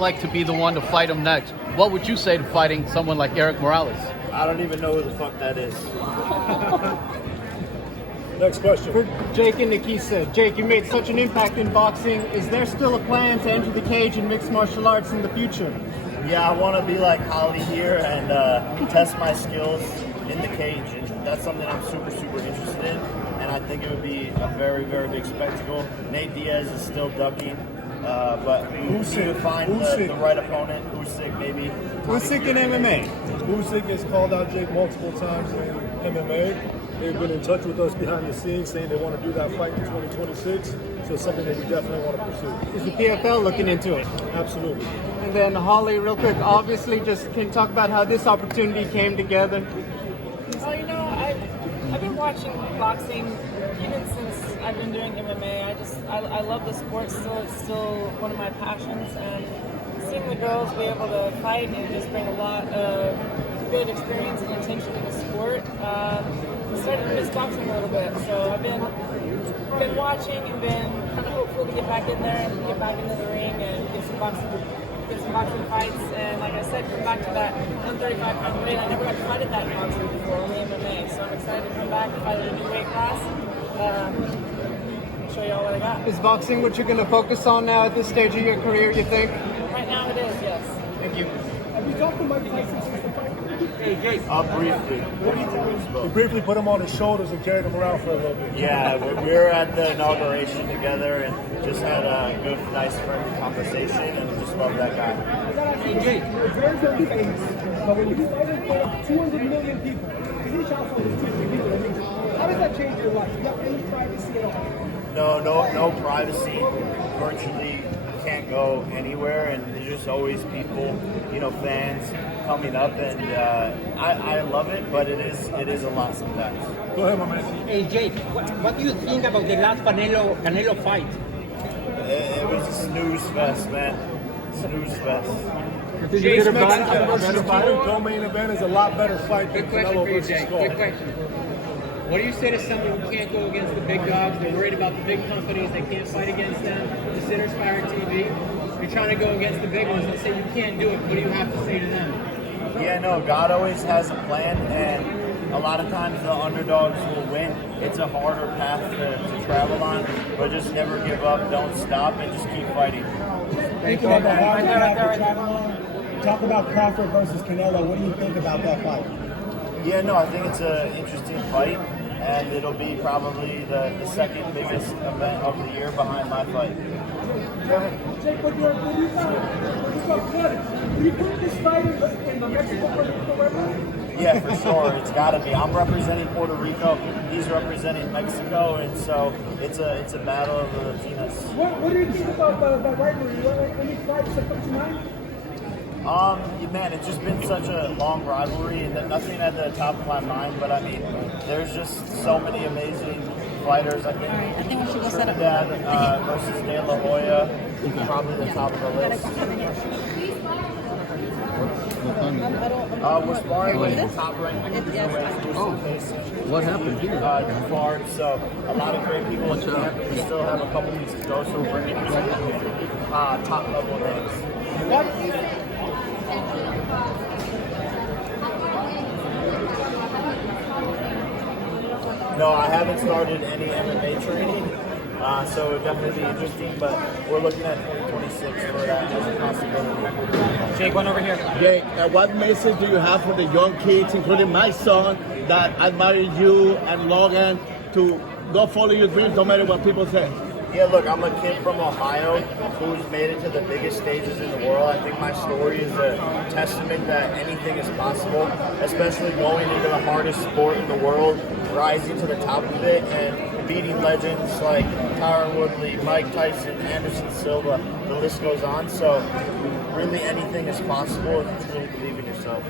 Like to be the one to fight him next. What would you say to fighting someone like Erik Morales? I don't even know who the fuck that is. Next question. For Jake and Nikisa. Jake, you made such an impact in boxing. Is there still a plan to enter the cage in mixed martial arts in the future? Yeah, I want to be like Holly here and test my skills in the cage. And that's something I'm super, super interested in. And I think it would be a very, very big spectacle. Nate Diaz is still ducking. But we need to find the right opponent. Usyk, maybe. Usyk in MMA. Usyk has called out Jake multiple times in MMA. They've been in touch with us behind the scenes saying they want to do that fight in 2026. So it's something that we definitely want to pursue. Is the PFL looking into it? Absolutely. And then Holly, real quick, obviously, just can you talk about how this opportunity came together? Well, you know, I've been watching boxing even since I've been doing MMA. I love the sport still. It's still one of my passions, and seeing the girls be able to fight and just bring a lot of good experience and attention to the sport. Started to miss boxing a little bit, so I've been watching and been kind of hopeful to get back in there and get back into the ring and get some boxing fights. And like I said, come back to that 135-pound weight. I never got to fight at that in boxing before, only MMA. So I'm excited to come back and fight at a new weight class. Show y'all what I got. Is boxing what you're going to focus on now at this stage of your career, you think? Right now it is, yes. Thank you. Have you talked to Mike Tyson since the fight? Hey, Jake. Briefly. We briefly put him on his shoulders and carried him around for a little bit. Yeah, we were at the inauguration together and just had a good, nice, friendly conversation, and just love that guy. Hey, Jake. You're very, very famous, but when you fight in front of 200 million people, because each household is 200 people, I mean, how does that change your life? Do you have any privacy at all? No privacy. Virtually can't go anywhere, and there's just always people, fans coming up, and I love it, but it is a lot sometimes. Go ahead, my man. Hey Jake, what do you think about the last Canelo fight? It was a snooze fest, man. Snooze fest. Co-main event is a lot better fight than Canelo versus Skull. Good question. What do you say to someone who can't go against the big dogs? They're worried about the big companies. They can't fight against them. The Sinners Fire TV. You're trying to go against the big ones and say you can't do it. What do you have to say to them? Yeah, no, God always has a plan, and a lot of times the underdogs will win. It's a harder path to travel on, but just never give up, don't stop, and just keep fighting. Thank you. Talk about Crawford versus Canelo. What do you think about that fight? Yeah, no, I think it's an interesting fight, and it'll be probably the second biggest event of the year behind my fight. Jake, what do you think? Do you put this fight in the Mexico-Puerto Rico rivalry? Yeah, for sure. It's got to be. I'm representing Puerto Rico. He's representing Mexico, and so it's a battle of the Latinas. What do you think about that rivalry? Any fights that come to mind? Man, it's just been such a long rivalry, and nothing at the top of my mind. But I mean, there's just so many amazing fighters. I think we should go Trinidad versus De La Hoya, probably the top of the list. We're sparring with the top-ranked What happened here? Far, so a lot of great people in camp. We still have a couple weeks to go, so we're bringing top-level names. No, I haven't started any MMA training, so it would definitely be interesting, but we're looking at 2026 for that as a possibility. Jake, one over here. Jake, what message do you have for the young kids, including my son, that admire you and Logan, to go follow your dreams no matter what people say? Yeah, look, I'm a kid from Ohio who's made it to the biggest stages in the world. I think my story is a testament that anything is possible, especially going into the hardest sport in the world, rising to the top of it, and beating legends like Tyron Woodley, Mike Tyson, Anderson Silva, the list goes on. So really anything is possible if you truly believe in yourself.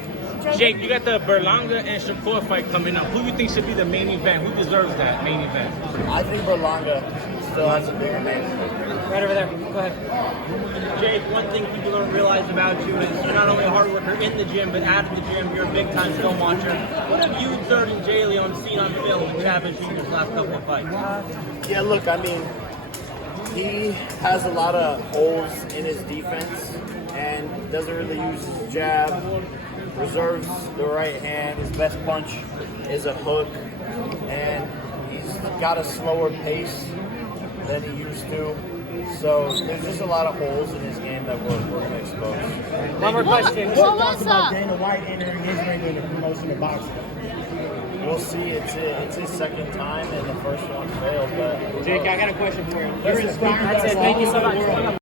Jake, you got the Burla and Shakur fight coming up. Who do you think should be the main event? Who deserves that main event? I think Burla still has a bigger name. Right over there. Go ahead. Jake, one thing people don't realize about you is you're not only a hard worker in the gym, but out of the gym, you're a big-time film watcher. What have you, Third, and Jay Leon seen on film that you haven't seen these last couple of fights? Yeah, look, I mean, he has a lot of holes in his defense, and doesn't really use his jab, reserves the right hand. His best punch is a hook, and he's got a slower pace than he used to. So there's just a lot of holes in his game that we're going to expose. One more question. What was up? Dana White entering his ring in the promotion of boxing. We'll see. It's his second time, and the first one failed. But Jake, I got a question for you. You're Listen, inspired that's us it. all Thank you over so the much. world.